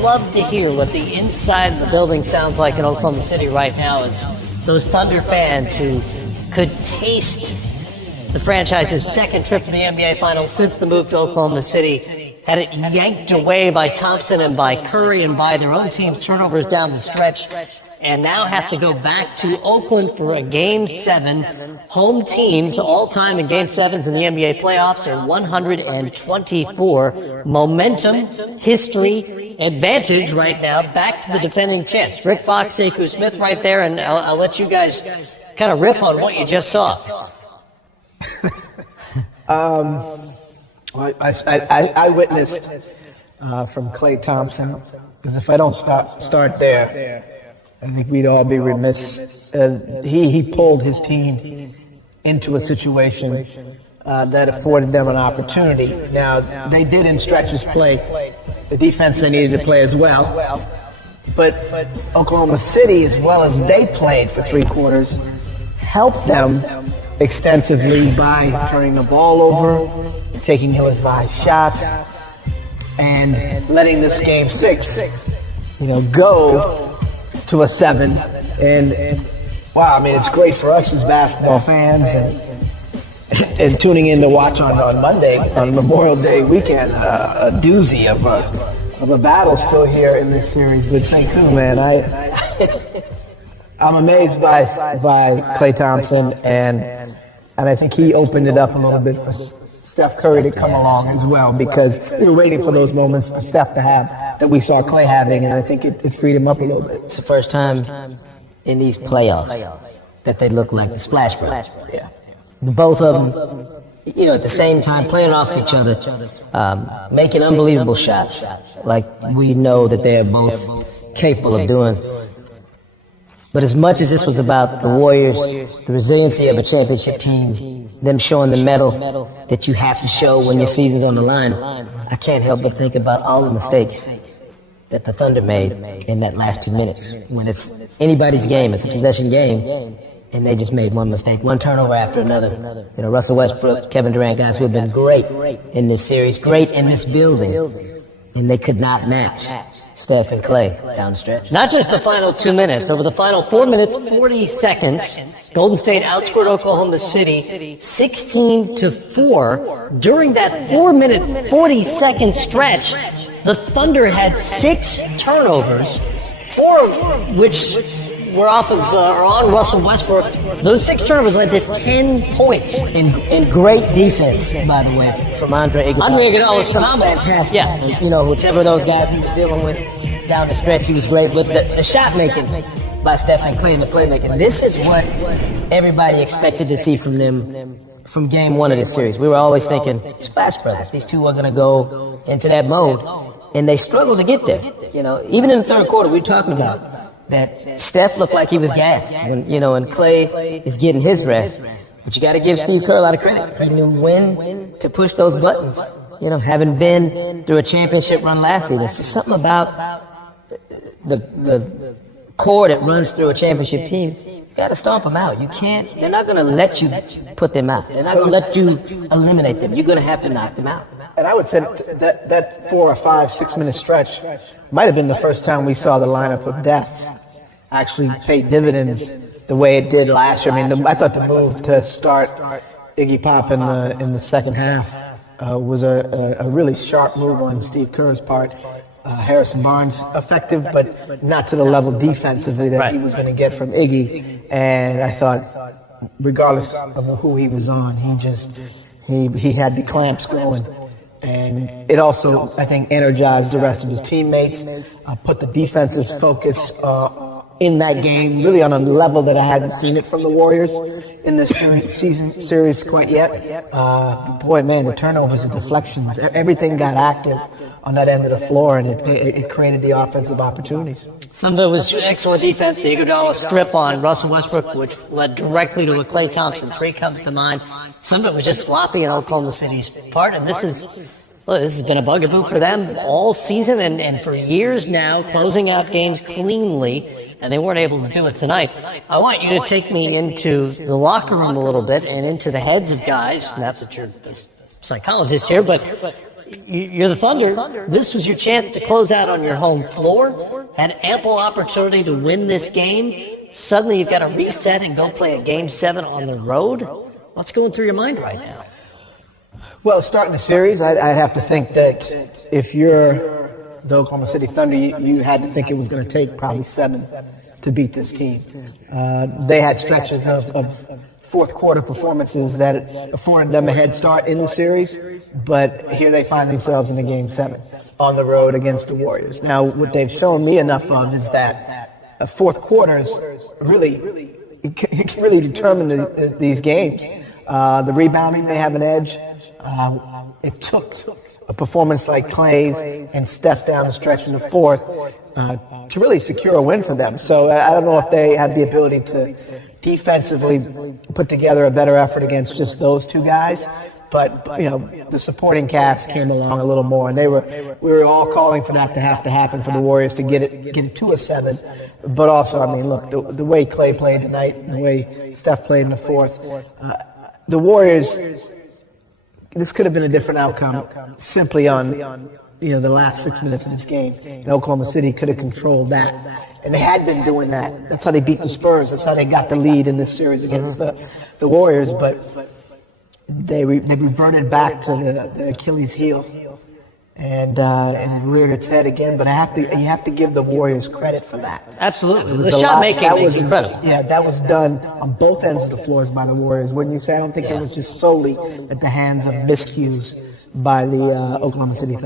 love to hear what the inside of the building sounds like in Oklahoma City right now as those Thunder fans who could taste the franchise's second trip to the NBA Finals since the move to Oklahoma City had it yanked away by Thompson and by Curry and by their own team's turnovers down the stretch, and now have to go back to Oakland for a Game 7. Home teams all-time in Game 7s in the NBA playoffs are 124. Momentum, history, advantage right now, back to the defending champs. Rick Fox, Sekou Smith right there, and I'll let you guys kind of riff on what you just saw. I witnessed from Klay Thompson, because if I don't start there, I think we'd all be remiss. He pulled his team into a situation that afforded them an opportunity. Now, they did in stretches play the defense they needed to play as well, but Oklahoma City, as well as they played for three quarters, helped them extensively by turning the ball over, taking ill-advised shots, and letting this Game 6, go to a 7. And wow, I mean, it's great for us as basketball fans and tuning in to watch on Monday, on Memorial Day weekend, a doozy of a battle still here in this series with Sekou, man. I'm amazed by Klay Thompson, and I think he opened it up a little bit for Steph Curry to come along as well, because we were waiting for those moments for Steph to have that we saw Klay having, and I think it freed him up a little bit. It's the first time in these playoffs that they look like the Splash Brothers. Yeah. Both of them, at the same time playing off each other, making unbelievable shots like we know that they are both capable of doing. But as much as this was about the Warriors, the resiliency of a championship team, them showing the mettle that you have to show when your season's on the line, I can't help but think about all the mistakes that the Thunder made in that last 2 minutes. When it's anybody's game, it's a possession game, and they just made one mistake, one turnover after another. Russell Westbrook, Kevin Durant, guys who have been great in this series, great in this building, and they could not match Steph and Klay down the stretch. Not just the final 2 minutes. Over the final 4 minutes, 40 seconds, Golden State outscored Oklahoma City 16-4. During that 4-minute, 40-second stretch, the Thunder had 6 turnovers, 4 of which were off of or on Russell Westbrook. Those 6 turnovers led to 10 points in great defense, by the way, from Andre Iguodala. Andre Iguodala was phenomenal. Fantastic. Yeah. Whichever of those guys he was dealing with down the stretch, he was great. But the shot making by Steph and Klay and the playmaking, this is what everybody expected to see from them from Game 1 of this series. We were always thinking, Splash Brothers, these two are going to go into that mode, and they struggled to get there. Even in the third quarter, we were talking about that Steph looked like he was gassed when Klay is getting his rest. But you got to give Steve Kerr a lot of credit. He knew when to push those buttons. Having been through a championship run last season, it's just something about the core that runs through a championship team. You got to stomp them out. You can't. They're not going to let you put them out. They're not going to let you eliminate them. You're going to have to knock them out. And I would say that 4 or 5, 6 minute stretch might have been the first time we saw the lineup of death actually pay dividends the way it did last year. I mean, I thought the move to start Iggy Pop in the second half was a really sharp move on Steve Kerr's part. Harrison Barnes effective, but not to the level defensively that he was going to get from Iggy. And I thought, regardless of who he was on, he had the clamps going. And it also, I think, energized the rest of his teammates, put the defensive focus in that game really on a level that I hadn't seen it from the Warriors in this series quite yet. Boy, man, the turnovers and deflections, everything got active on that end of the floor, and it created the offensive opportunities. Some of it was excellent defense. The Iguodala strip on Russell Westbrook, which led directly to a Klay Thompson 3 comes to mind. Some of it was just sloppy in Oklahoma City's part, and this has been a bugaboo for them all season and for years now, closing out games cleanly, and they weren't able to do it tonight. I want you to take me into the locker room a little bit and into the heads of guys. Not that you're a psychologist here, but you're the Thunder. This was your chance to close out on your home floor. Had ample opportunity to win this game. Suddenly you've got to reset and go play a Game 7 on the road. What's going through your mind right now? Well, starting the series, I'd have to think that if you're the Oklahoma City Thunder, you had to think it was going to take probably 7 to beat this team. They had stretches of fourth quarter performances that afforded them a head start in the series, but here they find themselves in the Game 7 on the road against the Warriors. Now, what they've shown me enough of is that fourth quarters really can really determine these games. The rebounding, they have an edge. It took a performance like Klay's and Steph down the stretch in the fourth to really secure a win for them. So I don't know if they have the ability to defensively put together a better effort against just those two guys. But the supporting cast came along a little more, and we were all calling for that to happen for the Warriors to get it to a 7. But also, I mean, look, the way Klay played tonight, and the way Steph played in the fourth, the Warriors. This could have been a different outcome simply on the last 6 minutes of this game. And Oklahoma City could have controlled that, and they had been doing that. That's how they beat the Spurs. That's how they got the lead in this series against the Warriors. But they reverted back to the Achilles heel and reared its head again. But you have to give the Warriors credit for that. Absolutely, the shot making was incredible. Yeah, that was done on both ends of the floors by the Warriors. Wouldn't you say? I don't think it was just solely at the hands of miscues by the Oklahoma City Thunder.